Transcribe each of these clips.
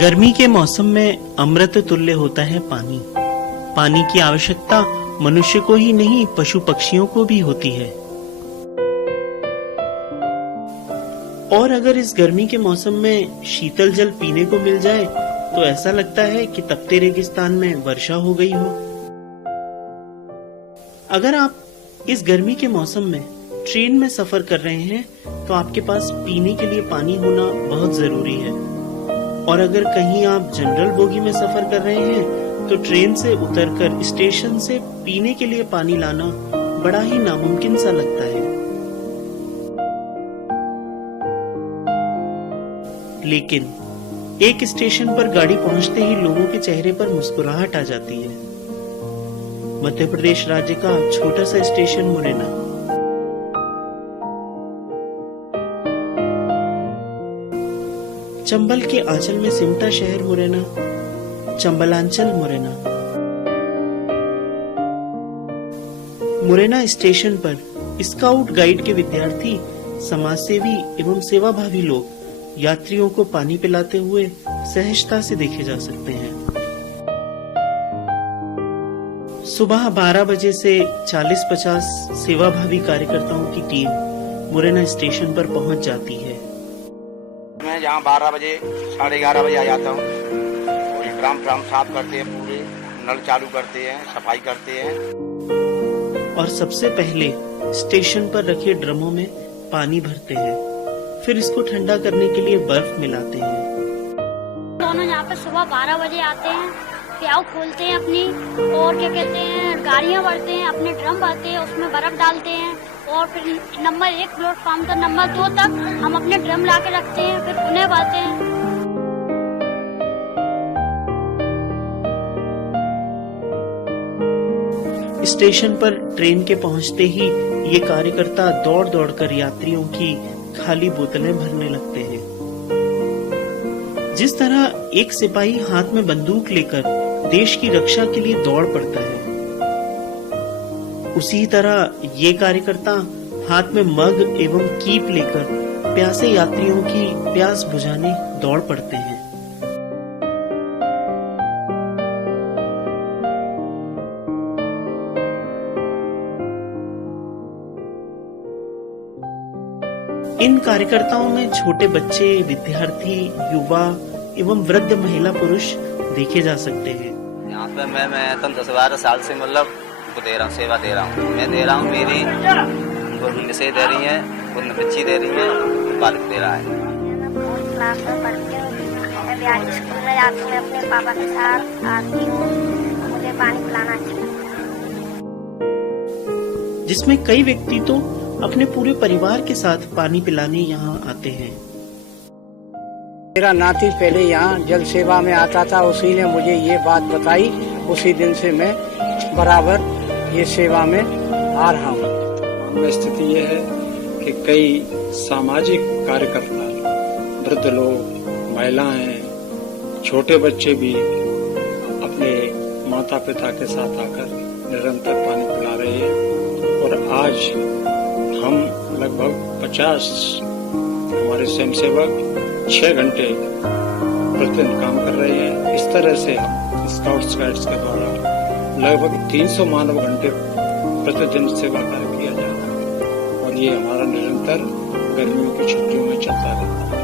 गर्मी के मौसम में अमृत तुल्य होता है पानी। पानी की आवश्यकता मनुष्य को ही नहीं, पशु पक्षियों को भी होती है। और अगर इस गर्मी के मौसम में शीतल जल पीने को मिल जाए तो ऐसा लगता है कि तपते रेगिस्तान में वर्षा हो गई हो। अगर आप इस गर्मी के मौसम में ट्रेन में सफर कर रहे हैं तो आपके पास पीने के लिए पानी होना बहुत जरूरी है। और अगर कहीं आप जनरल बोगी में सफर कर रहे हैं तो ट्रेन से उतरकर स्टेशन से पीने के लिए पानी लाना बड़ा ही नामुमकिन सा लगता है। लेकिन एक स्टेशन पर गाड़ी पहुंचते ही लोगों के चेहरे पर मुस्कुराहट आ जाती है। मध्य प्रदेश राज्य का छोटा सा स्टेशन मुरैना। चंबल के आंचल में सिमटा शहर मुरैना, चंबलांचल मुरैना। मुरैना स्टेशन पर स्काउट गाइड के विद्यार्थी, समाजसेवी एवं सेवाभावी लोग यात्रियों को पानी पिलाते हुए सहजता से देखे जा सकते हैं। सुबह 12 बजे से 40-50 सेवाभावी कार्यकर्ताओं की टीम मुरैना स्टेशन पर पहुंच जाती है। मैं यहाँ 12 बजे 11:30 बजे आ जाता हूँ। ड्रम साफ करते हैं, पूरे नल चालू करते हैं, सफाई करते हैं। और सबसे पहले स्टेशन पर रखे ड्रमों में पानी भरते हैं, फिर इसको ठंडा करने के लिए बर्फ मिलाते हैं। दोनों यहाँ पे सुबह 12 बजे आते हैं, प्याऊ खोलते हैं अपनी, और क्या कहते हैं, गाड़ियाँ भरते हैं, अपने ड्रम भरते हैं, उसमें बर्फ डालते हैं, और फिर नंबर 1 प्लेटफॉर्म से नंबर 2 तक हम अपने ड्रम ला के रखते हैं, फिर उन्हें भरते हैं। स्टेशन पर ट्रेन के पहुंचते ही ये कार्यकर्ता दौड़ दौड़ कर यात्रियों की खाली बोतलें भरने लगते हैं। जिस तरह एक सिपाही हाथ में बंदूक लेकर देश की रक्षा के लिए दौड़ पड़ता है, उसी तरह ये कार्यकर्ता हाथ में मग एवं कीप लेकर प्यासे यात्रियों की प्यास बुझाने दौड़ पड़ते हैं। इन कार्यकर्ताओं में छोटे बच्चे, विद्यार्थी, युवा एवं वृद्ध महिला पुरुष देखे जा सकते हैं। यहाँ पे मैं 10-12 साल से मतलब दे रहा हूँ, सेवा दे रहा हूँ। मैं दे रहा हूँ, मेरी मिसेज दे रही है, उन बच्ची दे रही है, बालक दे रहा है। क्लास में पढ़ती हूँ, मैं बिहार स्कूल में जाती हूँ, अपने पापा के साथ आती हूँ, मुझे पानी पिलाना चाहिए। जिसमें कई व्यक्ति तो अपने पूरे परिवार के साथ पानी पिलाने यहाँ आते हैं। मेरा नाती पहले यहाँ जल सेवा में आता था, उसी ने मुझे ये बात बताई। उसी दिन से मैं बराबर ये सेवा में आ रहा हूँ। स्थिति ये है कि कई सामाजिक कार्यकर्ता, वृद्ध लोग, महिलाएं, छोटे बच्चे भी अपने माता पिता के साथ आकर निरंतर पानी पिला रहे हैं। और आज हम लगभग 50 हमारे स्वयंसेवक 6 घंटे प्रतिदिन काम कर रहे हैं। इस तरह से हम स्काउट्स गाइड्स के द्वारा लगभग 300 मानव घंटे प्रतिदिन सेवा कार्य किया जाता है। और ये हमारा निरंतर गर्मियों की छुट्टियों में चलता रहता है।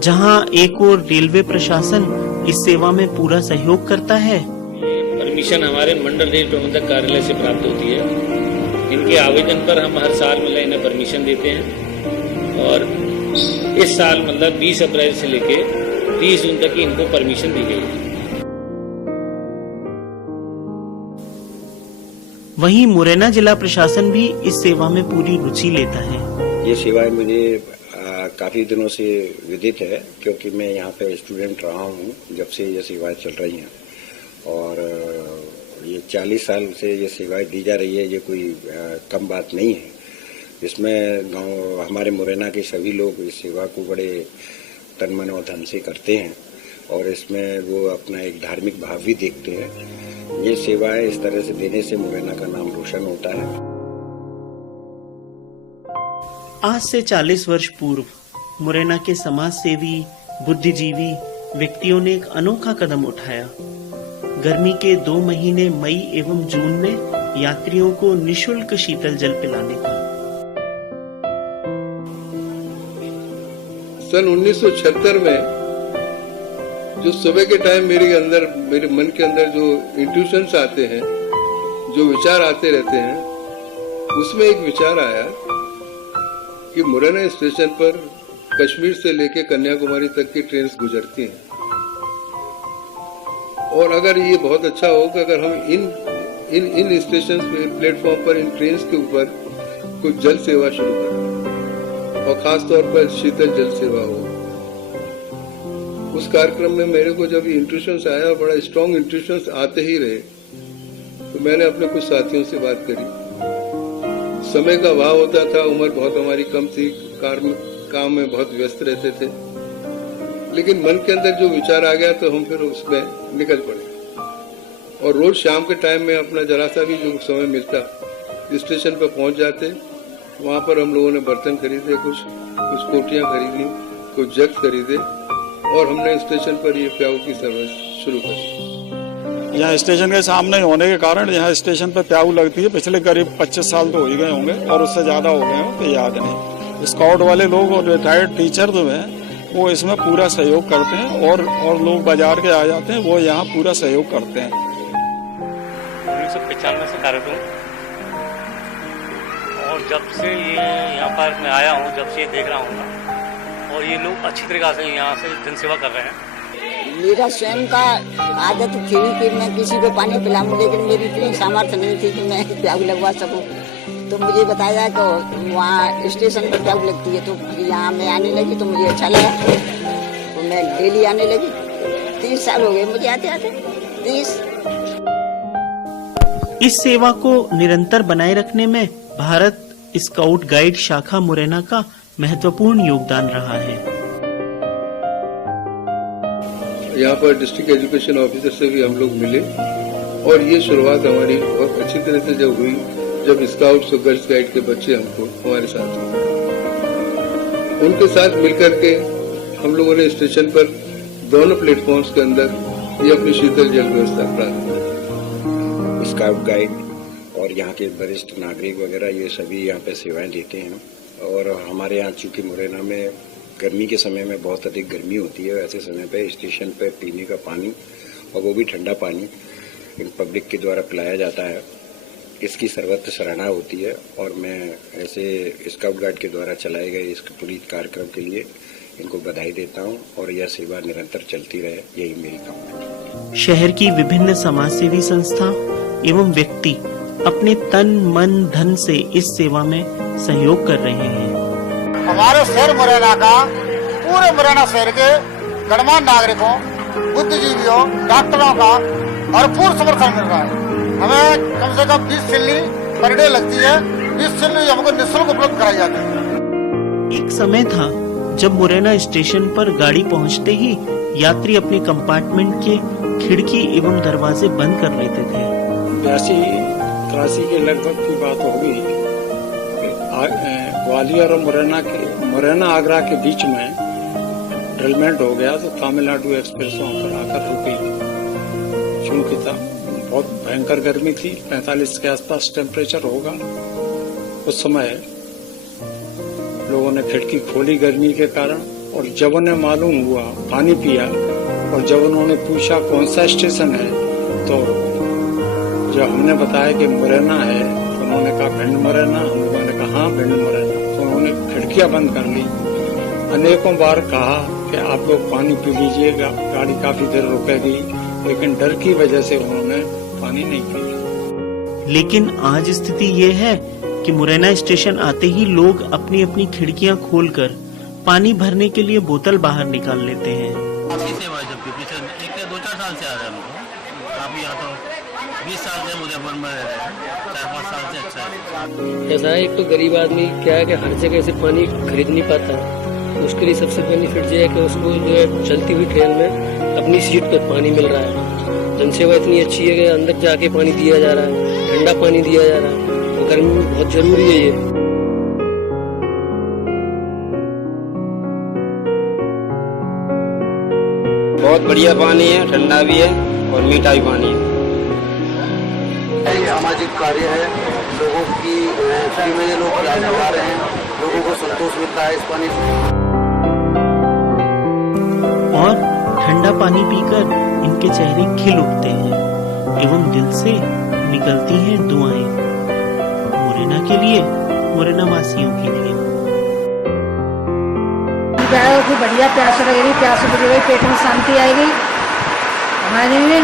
जहां एक और रेलवे प्रशासन इस सेवा में पूरा सहयोग करता है। परमिशन हमारे मंडल रेल प्रबंधक कार्यालय से प्राप्त होती है। इनके आवेदन पर हम हर साल मतलब इन्हें परमिशन देते हैं। और इस साल मतलब 20 अप्रैल से लेके 30 जून तक इनको परमिशन दी गई है। वहीं मुरैना जिला प्रशासन भी इस सेवा में पूरी रुचि लेता है। ये सेवाएं मुझे काफी दिनों से विदित है, क्योंकि मैं यहाँ पे स्टूडेंट रहा हूँ जब से ये सेवाएं चल रही हैं। और ये 40 साल से ये सेवाएं दी जा रही है, ये कोई कम बात नहीं है। इसमें गांव हमारे मुरैना के सभी लोग इस सेवा को बड़े तन मन और धन से करते हैं। और इसमें वो अपना एक धार्मिक भाव भी देखते हैं। ये सेवाएं इस तरह से देने से मुरैना का नाम रोशन होता है। आज से 40 वर्ष पूर्व मुरैना के समाज सेवी, बुद्धिजीवी व्यक्तियों ने एक अनोखा कदम उठाया। गर्मी के 2 महीने मई एवं जून में यात्रियों को निशुल्क शीतल जल पिलाने का। सन 1976 में जो सुबह के टाइम मेरे मन के अंदर जो इंट्यूशंस आते हैं, जो विचार आते रहते हैं, उसमें एक विचार आया कि मुरैना स्टेशन पर कश्मीर से लेकर कन्याकुमारी तक की ट्रेन गुजरती हैं और अगर ये बहुत अच्छा हो कि अगर हम इन स्टेशन प्लेटफॉर्म पर इन ट्रेन के ऊपर कुछ जल सेवा शुरू करें और खास तौर पर शीतल जल सेवा हो। उस कार्यक्रम में मेरे को जब ये इंट्यूशंस आया, बड़ा स्ट्रॉन्ग इंट्यूशंस आते ही रहे, तो मैंने अपने कुछ साथियों से बात करी। समय का अभाव होता था, उम्र बहुत हमारी कम थी, काम में बहुत व्यस्त रहते थे, लेकिन मन के अंदर जो विचार आ गया तो हम फिर उसमें निकल पड़े और रोज शाम के टाइम में अपना जरा सा भी जो समय मिलता स्टेशन पर पहुंच जाते। वहां पर हम लोगों ने बर्तन खरीदे, कुछ कोटियां खरीदी, कुछ जग खरीदे और हमने स्टेशन पर ये प्याऊ की सर्विस शुरू करी। यहाँ स्टेशन के सामने होने के कारण यहाँ स्टेशन पर प्याऊ लगती है। पिछले करीब 25 साल तो हो ही गए होंगे और उससे ज्यादा हो गए होंगे, याद नहीं। स्काउट वाले लोग और रिटायर्ड टीचर जो है वो इसमें पूरा सहयोग करते हैं और लोग बाजार के आ जाते हैं, वो यहाँ पूरा सहयोग करते हैं। 1995 से कार्यरत हूँ और जब से ये यहाँ पर मैं आया हूँ, जब से ये देख रहा हूँ और ये लोग अच्छी तरीके से यहाँ से जन सेवा कर रहे हैं। मेरा स्वयं का आदत थी कि मैं किसी को पानी पिलाऊं, लेकिन मेरी इतनी सामर्थ्य नहीं थी कि मैं प्याऊ लगवा सकूं। तो मुझे बताया कि वहाँ स्टेशन पर प्याऊ लगती है, तो यहाँ मैं आने लगी तो मुझे अच्छा लगा, तो मैं डेली आने लगी। 30 साल हो गए मुझे आते आते 30। इस सेवा को निरंतर बनाए रखने में भारत स्काउट गाइड शाखा मुरैना का महत्वपूर्ण योगदान रहा है। यहाँ पर डिस्ट्रिक्ट एजुकेशन ऑफिसर से भी हम लोग मिले और ये शुरुआत हमारी बहुत अच्छी तरह से जब हुई, जब स्काउट्स और गर्ल्स गाइड के बच्चे हमको हमारे साथ हुए, उनके साथ मिलकर के हम लोगों ने स्टेशन पर दोनों प्लेटफॉर्म्स के अंदर ये अपनी शीतल जल व्यवस्था प्राप्त की। स्काउट गाइड और यहाँ के वरिष्ठ नागरिक वगैरह ये सभी यहाँ पे सेवाएं देते हैं और हमारे यहाँ चूंकि मुरैना में गर्मी के समय में बहुत अधिक गर्मी होती है, ऐसे समय पे स्टेशन पे पीने का पानी और वो भी ठंडा पानी इन पब्लिक के द्वारा पिलाया जाता है। इसकी सर्वत्र सराहना होती है और मैं ऐसे स्काउट गाइड के द्वारा चलाए गए इस पूरी कार्यक्रम के लिए इनको बधाई देता हूं और यह सेवा निरंतर चलती रहे, यही मेरी कामना है। शहर की विभिन्न समाजसेवी संस्था एवं व्यक्ति अपने तन मन धन से इस सेवा में सहयोग कर रहे हैं। हमारे शहर मुरैना का, पूरे मुरैना शहर के गणमान्य नागरिकों, बुद्धिजीवियों, डॉक्टरों का भरपूर समर्थन मिल रहा है। हमें कम से कम 20 सिल्ली पर डे लगती है, 20 सिल्ली हमको निःशुल्क उपलब्ध कराई जाती है। एक समय था जब मुरैना स्टेशन पर गाड़ी पहुंचते ही यात्री अपने कंपार्टमेंट के खिड़की एवं दरवाजे बंद कर लेते थे। 82-83 के लगभग की बात होगी। ग्वालियर और मुरैना आगरा के बीच में ड्रिलमेंट हो गया तो तमिलनाडु एक्सप्रेस वहां पर आकर रुकी। चूंकि बहुत भयंकर गर्मी थी, 45 के आसपास टेम्परेचर होगा। उस समय लोगों ने खिड़की खोली गर्मी के कारण और जब उन्हें मालूम हुआ, पानी पिया और जब उन्होंने पूछा कौन सा स्टेशन है, तो जब हमने बताया कि मुरैना है तो उन्होंने कहा भिंड मुरैना। हम लोगों ने कहा हाँ भिंड मुरैना। तो उन्होंने खिड़कियां बंद कर ली। अनेकों बार कहा कि आप लोग पानी पी लीजिएगा, गाड़ी काफी देर रुकेगी, लेकिन डर की वजह से उन्होंने पानी नहीं पिया। लेकिन आज स्थिति ये है कि मुरैना स्टेशन आते ही लोग अपनी अपनी खिड़कियां खोलकर पानी भरने के लिए बोतल बाहर निकाल लेते हैं। सेवा जबकि पिछले 1-2-4 साल से आ रहे हैं काफी, यहाँ तो 20 साल से मुझे मन में रह रहे हैं, 4-5 साल से अच्छा है। ऐसा है, एक तो गरीब आदमी क्या है कि हर जगह से पानी खरीद नहीं पाता, उसके लिए सबसे बेनिफिट ये है कि उसको जो है चलती हुई ट्रेन में अपनी सीट पर पानी मिल रहा है। जनसेवा इतनी अच्छी है कि अंदर जाके पानी दिया जा रहा है, ठंडा पानी दिया जा रहा है, तो गर्मी में बहुत जरूरी है ये। बहुत बढ़िया पानी है, ठंडा भी है और मीठा भी पानी है। सामाजिक कार्य है, लोगों की फ्री में ये लोग प्यास बुझा रहे हैं, लोगों को संतोष मिलता है इस पानी से। और ठंडा पानी पीकर इनके चेहरे खिल उठते हैं एवं दिल से निकलती हैं दुआएं मुरैना के लिए, मुरैना वासियों के लिए। की बढ़िया प्यास लगेगी, प्यास बुझेगी, पेट में शांति आएगी हमारे लिए,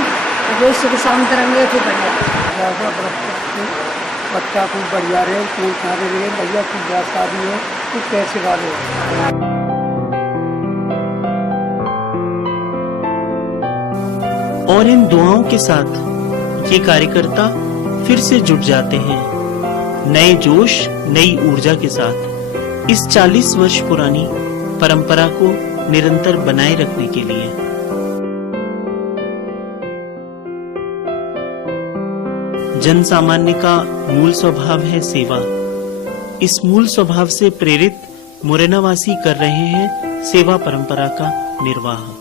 जो सुख शांत रहेंगे फिर बढ़िया बच्चा खूब बढ़िया रहे, खूब खाने रहे, बढ़िया खूब व्यवस्था भी है, खूब पैसे वाले। और इन दुआओं के साथ ये कार्यकर्ता फिर से जुट जाते हैं नए जोश, नई ऊर्जा के साथ इस 40 वर्ष पुरानी परंपरा को निरंतर बनाए रखने के लिए। जन सामान्य का मूल स्वभाव है सेवा। इस मूल स्वभाव से प्रेरित मुरैनावासी कर रहे हैं सेवा परंपरा का निर्वाह।